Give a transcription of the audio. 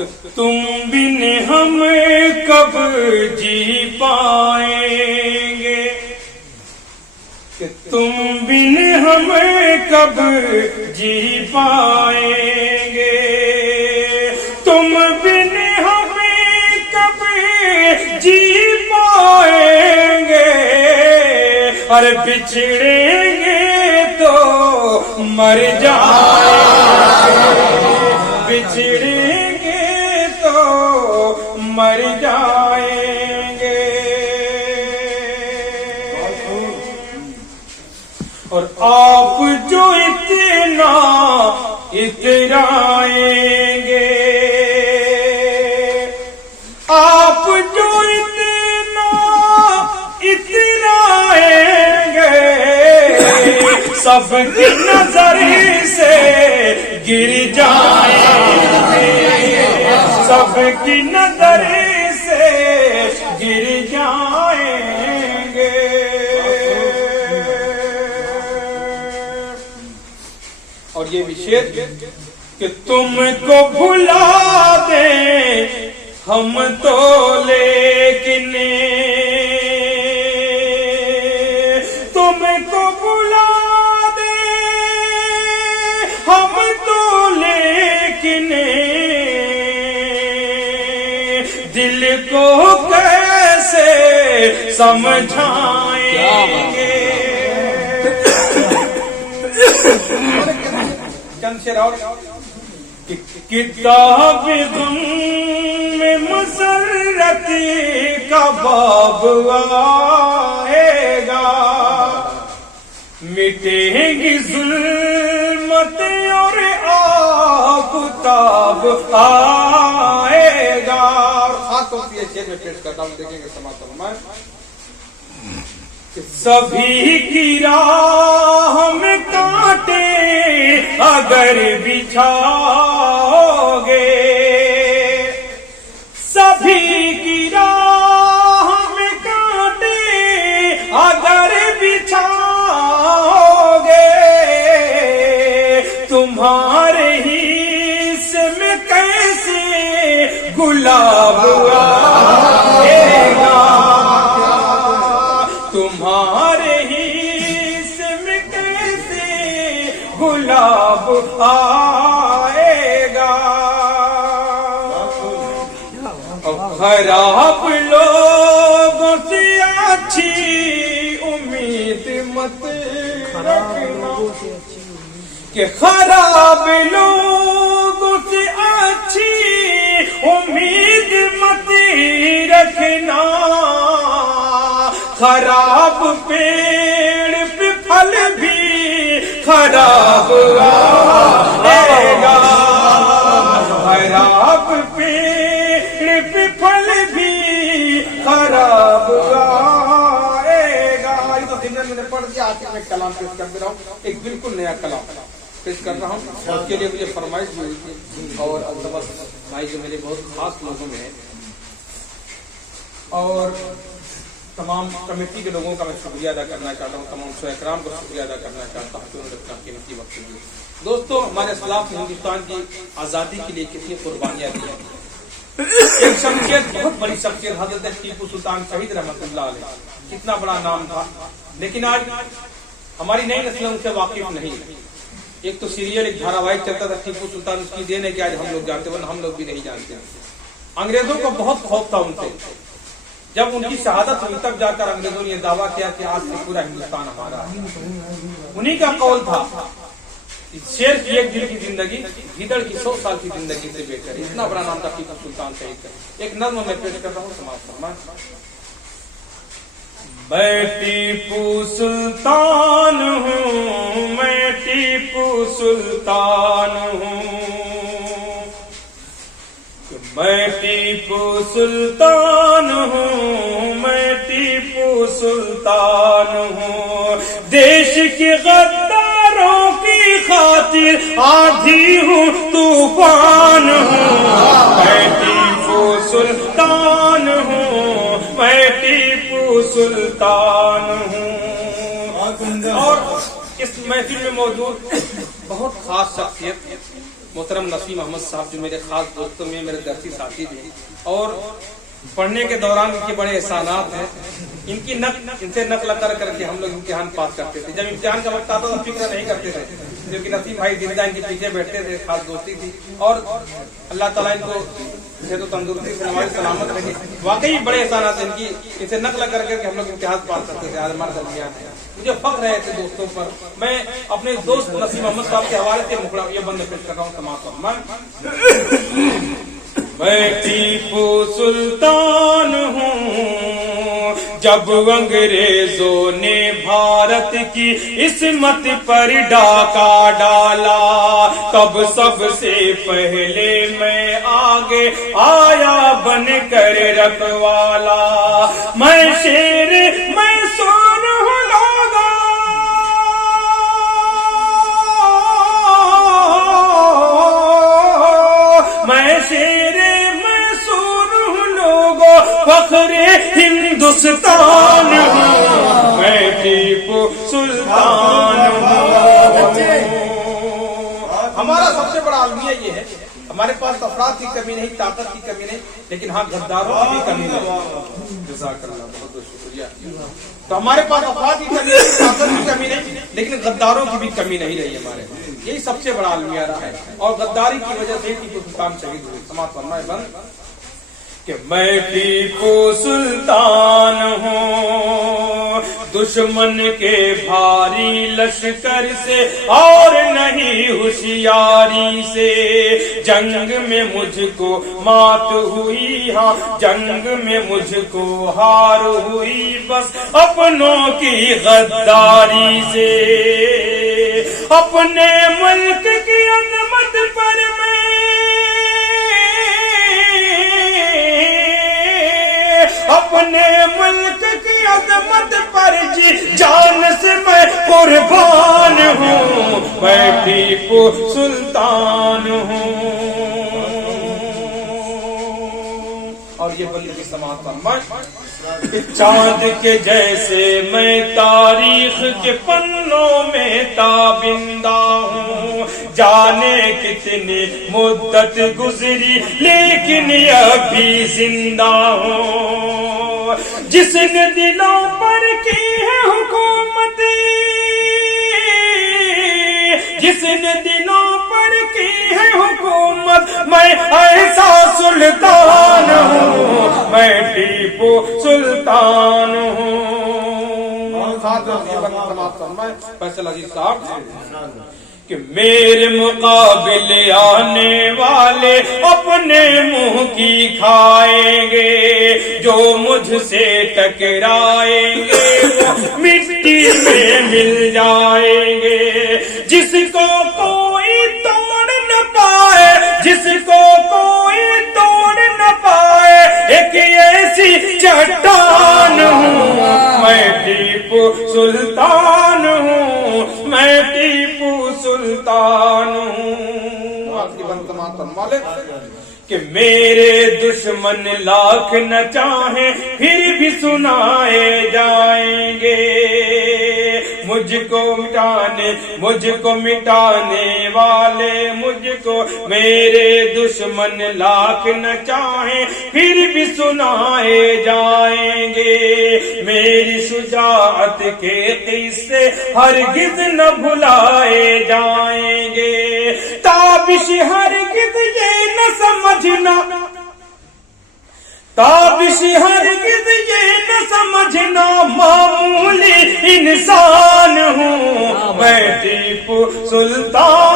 تم بن ہم کب جی پائیں گے، کہ تم بن ہم کب جی پائیں گے، تم بن ہم کب جی پائیں گے، اور بچھڑیں گے تو مر جائیں گے، بچھڑیں گے تو مر جائیں گے، اور آپ جو اتنا اترائیں گے، آپ جو اتنا اترائیں گے، سب کی نظر سے گر جائیں گے، سب کی نظر سے گر جائیں گے، اور یہ بھی شعر کہ تم کو بھلا دیں ہم تو لیکن، تم کو بھلا دیں ہم تو لیکن، دل کو کیسے سمجھائیں گے، چند شعر اور، کتاب غم میں مسرت کا باب آئے گا، مٹیں گی ظلمت اور آفتاب آئے گا، اور خاص طور سے یہ شعر میں پیش کرتا ہوں، دیکھیں گے سماعت فرمائیں، سبھی کی راہ میں کانٹے اگر بچھاؤ گے، سبھی کی راہ میں کانٹے اگر بچھاؤ گے، تمہارے ہی سے میں کیسے گلاب آئے گا، تمہارے ہی سے میں کیسے گلاب آئے گا، خراب لوگوں سے اچھی امید مت رکھنا، کہ خراب لوگوں سے اچھی امید مت رکھنا، خراب پیڑ پہ پھل بھی خراب آئے گا، خراب پیڑ پہ پھل بھی خراب آئے گا، یہ تو دن میں نے پڑھ دیا، آج میں کلام پیش کر رہا ہوں، ایک بالکل نیا کلام پیش کر رہا ہوں، اس کے لیے مجھے فرمائش بھی ہوئی تھی، اور الطبس بھائی جو میرے بہت خاص لوگوں میں ہیں، اور تمام کمیٹی کے لوگوں کا میں شکریہ ادا کرنا چاہتا ہوں، تمام شہداء کرام کا شکریہ ادا کرنا چاہتا ہوں کہ انہوں نے اپنا قیمتی وقت دیا۔ دوستو، ہمارے اسلاف نے ہندوستان کی آزادی کے لیے کتنی قربانیاں دی ہیں، ایک شخصیت، بہت بڑی شخصیت حضرت ٹیپو سلطان شہید رحمۃ اللہ علیہ، کتنا بڑا نام تھا، لیکن آج ہماری نئی نسلیں ان سے واقف نہیں۔ ایک تو سیریل، ایک دھاراواہک چلتا تھا ٹیپو سلطان، اس کی دین ہے کہ آج ہم لوگ جانتے، ورنہ ہم لوگ بھی نہیں جانتے۔ انگریزوں کو بہت خوف تھا ان سے، جب ان کی شہادت ہوئی تب جا کر انگریزوں نے یہ دعویٰ کیا کہ آج سے پورا ہندوستان ہمارا ہے۔ انہی کا قول تھا، شیر کی ایک دن کی زندگی گیدڑ کی 100 سال کی زندگی سے بہتر ہے۔ اتنا بڑا نام تھا ٹیپو سلطان شہید کا۔ ایک نظم میں پیش کر رہا ہوں، سماعت فرمائیں۔ میں ٹیپو سلطان ہوں، میں ٹیپو سلطان ہوں، میں ٹیپو سلطان ہوں، میں ٹیپو سلطان ہوں، دیش کے غداروں کی خاطر آندھی ہوں، طوفان ہوں، میں ٹیپو سلطان ہوں، میں ٹیپو سلطان ہوں۔ اور اس محفل میں موجود بہت خاص شخصیت मोहतरम नसीम अहमद साहब जो मेरे खास दोस्तों में मेरे दर्सी साथी थे और पढ़ने के दौरान इनके बड़े एहसानात हैं। इनसे नकल करके हम लोग इम्तिहान पास करते थे। जब इम्तिहान का वक्त आता तो फिक्र नहीं करते थे, क्योंकि नसीम भाई जिंदा इनके पीछे बैठते थे, खास दोस्ती थी। और अल्लाह ताला इनको तो तंदुरुस्ती से हमारी सलामत रखे। वाकई बड़े एहसानात हैं इनकी, इनसे नकल करके हम लोग इम्तिहान पास करते थे। आज हमारे दरमियान है, मुझे फख्र है ऐसे दोस्तों पर। मैं अपने दोस्त नसीम अहमद साहब के हवाले से मुखड़ा ये बंद पेश कर रहा हूँ तमाम। मैं टीपू सुल्तान हूँ, जब अंग्रेजों ने भारत की इस्मत पर डाका डाला, तब सबसे पहले मैं आगे आया बनकर रखवाला। मैं शेर मैं सोन हूँ लोगा, मैं शेर फख्रे हिंदुस्तान हूँ, मैं टीपू सुल्तान हूँ। हमारा सबसे बड़ा अलमिया ये है, हमारे पास अफराद की कमी नहीं, ताकत की कमी नहीं, लेकिन हाँ गद्दारों की भी कमी नहीं। जज़ाकल्लाह, बहुत बहुत शुक्रिया। तो हमारे पास अफराद की कमी नहीं, ताकत की कमी नहीं, लेकिन गद्दारों की भी कमी नहीं रही हमारे। यही सबसे बड़ा अलमिया रहा है, और गद्दारी की वजह से टीपू सुल्तान शहीद हुए। समाप्त फरमाए बंद कि मैं टीपू सुल्तान हूँ, दुश्मन के भारी लश्कर से और नहीं होशियारी से। जंग में मुझको मात हुई, हाँ जंग में मुझको हार हुई, बस अपनों की गद्दारी से। अपने मुल्क की अजमत पर मैं, अपने मुल्क की अजमत पर जी जान से मैं कुर्बान हूँ, मैं टीपू सुल्तान हूँ। और ये बल्ले की समाप्त चांद के जैसे मैं तारीख के पन्नों में ताबिंदा हूँ। जाने कितनी मुद्दत गुजरी लेकिन अभी जिंदा हूँ। जिसने दिलों पर की है हुकूमत, जिसने दिलों पर की है हुकूमत, मैं ऐसा सुल्तान हूँ, मैं टीपू सुल्तान हूँ। फैसल अजीज साहब कि मेरे मुकाबले आने वाले अपने मुंह की खाएंगे, जो मुझसे टकराएंगे वो मिट्टी में मिल जाएंगे। जिसको कोई तोड़ न पाए, जिसको कोई तोड़ न पाए, एक ऐसी चट्टान हूँ, मैं टीपू सुल्तान हूँ, मैं टीपू सुल्तान हूँ। कि मेरे दुश्मन लाख न चाहे फिर भी सुनाए जाएंगे। मुझको मिटाने वाले, मुझको मेरे दुश्मन लाख न चाहे फिर भी सुनाए जाएंगे। मेरी शुजाअत के किस्से हरगिज न भुलाए जाएंगे। ताबिश हरगिज ये न समझना, ताबिश हरगिज ये न समझना, मामूली इंसान हूँ, मैं टीपू सुल्तान